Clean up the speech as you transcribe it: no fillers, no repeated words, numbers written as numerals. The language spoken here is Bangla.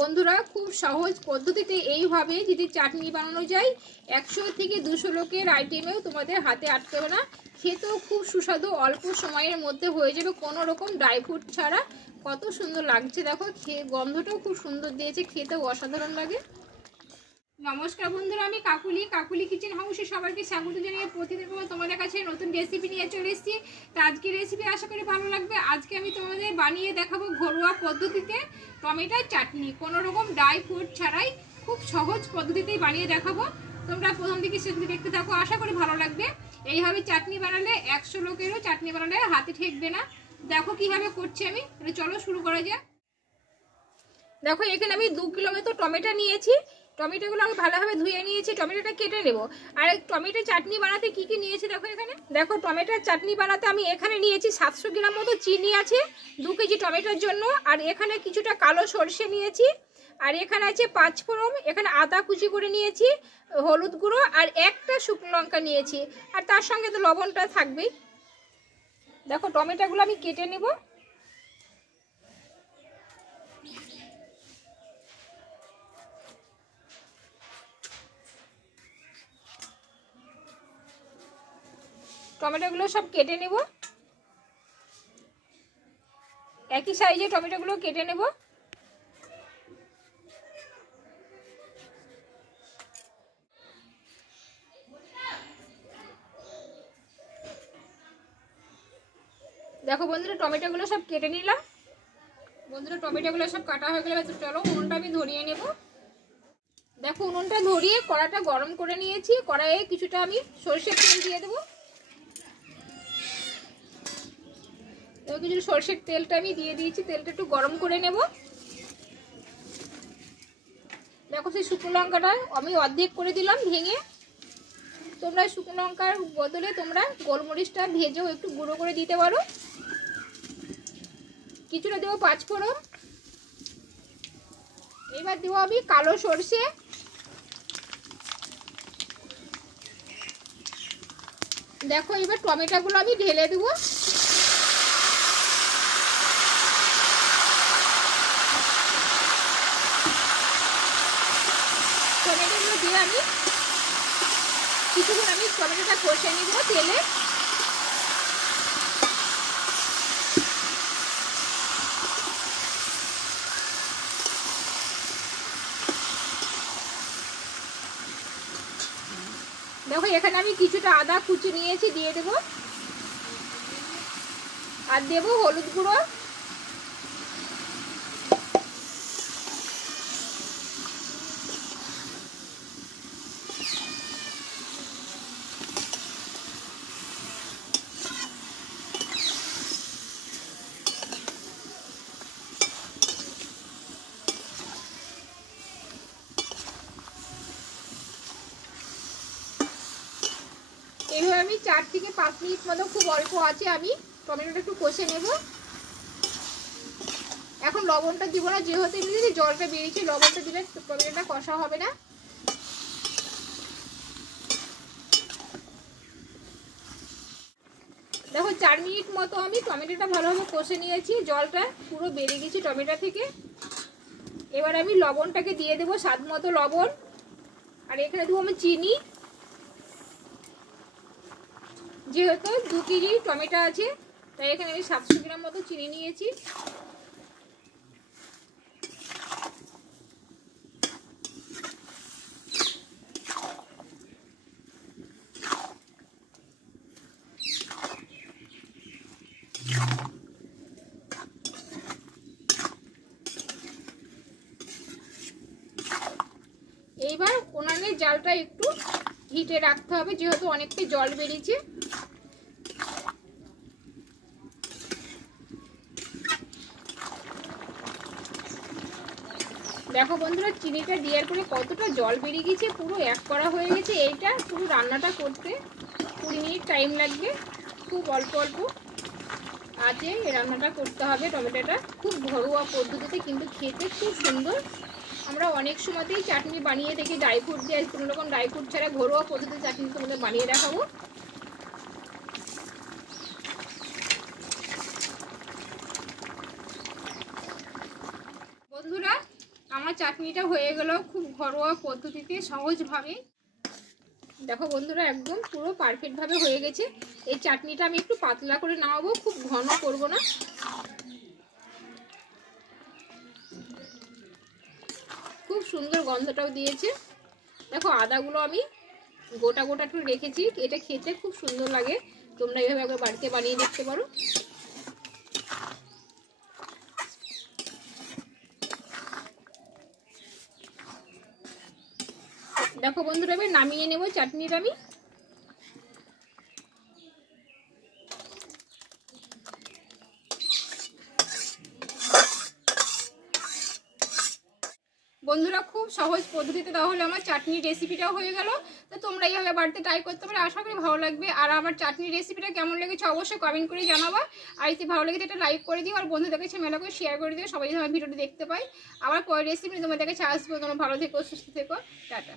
বন্ধুরা খুব সহজ পদ্ধতিতে এইভাবে যদি চাটনি বানানো যায় 100 থেকে 200 লোকের আইটেমেও তোমাদের হাতে আটকাবে না। খেতেও খুব সুস্বাদু, অল্প সময়ের মধ্যে হয়ে যাবে, কোনো রকম ড্রাই ফ্রুট ছাড়া। কত সুন্দর লাগছে দেখো, গন্ধটাও খুব সুন্দর দিয়েছে, খেতেও অসাধারণ লাগে। নমস্কার বন্ধুরা, আমি কাকুলি কিচেন হাউসে সবাইকে স্বাগত জানিয়ে প্রতিদিন তোমাদের কাছে নতুন রেসিপি নিয়ে চলে এসেছি। তো আজকে রেসিপি আশা করি ভালো লাগবে। আজকে আমি তোমাদের বানিয়ে দেখাবো ঘরোয়া পদ্ধতিতে টমেটোর চাটনি, কোনো রকম ড্রাই ফ্রুট ছাড়াই খুব সহজ পদ্ধতিতেই বানিয়ে দেখাবো। তোমরা প্রথম থেকে শেষ দিকে দেখতে থাকো, আশা করি ভালো লাগবে। এইভাবে চাটনি বানালে 100 লোকেরও চাটনি বানালে হাতে ঠেকবে না। দেখো কিভাবে করছি আমি, চলো শুরু করা যাক। দেখো এখানে আমি 2 কিলো মতো টমেটো নিয়েছি। টমেটোগুলো আমি ভালোভাবে ধুয়ে নিয়েছি, টমেটোটা কেটে নেব। আর টমেটো চাটনি বানাতে কি কি নিয়েছি দেখো এখানে। দেখো টমেটোর চাটনি বানাতে আমি এখানে নিয়েছি 700 গ্রাম মতো চিনি আছে 2 কেজি টমেটোর জন্য। আর এখানে কিছুটা কালো সরষে নিয়েছি। আর এখানে আছে 5 ফোড়ন, এখানে আদা কুচি করে নিয়েছি, হলুদ গুঁড়ো আর একটা শুকনো লঙ্কা নিয়েছি। আর তার সঙ্গে তো লবণটা থাকবেই। দেখো টমেটোগুলো আমি কেটে নেব। টমেটোগুলো সব কেটে নেব, একই সাইজে টমেটোগুলো কেটে নেব। দেখো বন্ধুরা টমেটোগুলো সব কেটে নিলাম। বন্ধুরা টমেটোগুলো সব কাটা হয়ে গেলে চলো উনুনটা আমি ধরিয়ে নেব। দেখো উনুনটা ধরিয়ে কড়াটা গরম করে নিয়েছি। কড়াইয়ে কিছুটা আমি সরষের তেল দিয়ে দেবো। কিছু সরষের তেলটা আমি দিয়ে দিয়েছি, তেলটা একটু গরম করে নেব। দেখো সেই শুকনো লঙ্কাটা আমি অর্ধেক করে দিলাম ভেঙে। তোমরা শুকনো লঙ্কার বদলে তোমরা গোলমরিচটা ভেজেও একটু গুঁড়ো করে দিতে পারো। কিছুটা দেবো 5 ফোড়ন। এবার দেবো আমি কালো সরষে। দেখো এবার টমেটোগুলো আমি ঢেলে দেবো। টমেটোগুলো দিয়ে আমি কিছুক্ষণ টমেটোটা কষে নিব তেলে। দেখো এখানে আমি কিছুটা আদা কুচি নিয়েছি, দিয়ে দেবো। আর দেবো হলুদ গুঁড়ো। এইভাবে আমি 4 থেকে 5 মিনিট মতো, খুব অল্প আছে, আমি টমেটোটা একটু কষে নেব। এখন লবণটা দিব না, যেহেতু এমনিতে জলটা বেরিয়েছে, লবণটা দিলে টমেটোটা কষা হবে না। দেখো 4 মিনিট মতো আমি টমেটোটা ভালোভাবে কষে নিয়েছি, জলটা পুরো বেরিয়ে গেছে টমেটো থেকে। এবার আমি লবণটাকে দিয়ে দেবো, স্বাদ মতো লবণ। আর এখানে দেবো আমি চিনি। যেহেতু 2 কেজি টমেটো আছে তাই এখানে আমি 700 গ্রাম মতো চিনি নিয়েছি। এইবার উনানের জালটা একটু হিটে রাখতে হবে, যেহেতু অনেকটাই জল বেরিয়েছে। দেখো বন্ধুরা চিনিটা দেওয়ার পরে কতটা জল বেরিয়ে গেছে, পুরো এক করা হয়ে গেছে। এইটা পুরো রান্নাটা করতে 20 মিনিট টাইম লাগবে। খুব অল্প অল্প আছে এই রান্নাটা করতে হবে। টমেটোটা খুব ঘরোয়া পদ্ধতিতে, কিন্তু খেতে খুব সুন্দর। আমরা অনেক সময়তেই চাটনি বানিয়ে দেখি ড্রাই ফ্রুট দিয়ে, কোনো রকম ড্রাই ফ্রুট ছাড়া ঘরোয়া পদ্ধতিতে চাটনি তোমাদের বানিয়ে দেখাবো। বন্ধুরা আমার চাটনিটা হয়ে গেল খুব ঘরোয়া পদ্ধতিতে সহজভাবে। দেখো বন্ধুরা একদম পুরো পারফেক্টভাবে হয়ে গেছে। এই চাটনিটা আমি একটু পাতলা করে নামাবো, খুব ঘন করব না। খুব সুন্দর গন্ধটাও দিয়েছে। দেখো আদাগুলো আমি গোটা গোটা একটু রেখেছি, এটা খেতে খুব সুন্দর লাগে। তোমরা এইভাবে একবার বাড়িতে বানিয়ে দেখতে পারো। দেখো বন্ধুরা এবার নামিয়ে নেব চাটনিটা আমি। বন্ধুরা খুব সহজ পদ্ধতিতে তাহলে আমার চাটনির রেসিপিটাও হয়ে গেল। তো তোমরা এইভাবে বাড়িতে ট্রাই করতে পারো, আশা করি ভালো লাগবে। আর আমার চাটনির রেসিপিটা কেমন লেগেছে অবশ্যই কমেন্ট করে জানাবা। আর যদি ভালো লেগেছে একটা লাইক করে দিও, আর বন্ধুদের কাছে মেলা করে শেয়ার করে দিও, সবাই আমার ভিডিওটি দেখতে পাই। আবার পরের রেসিপি তোমাদের কাছে আসবো। তোমরা ভালো থেকো, সুস্থ থেকো, টাটা।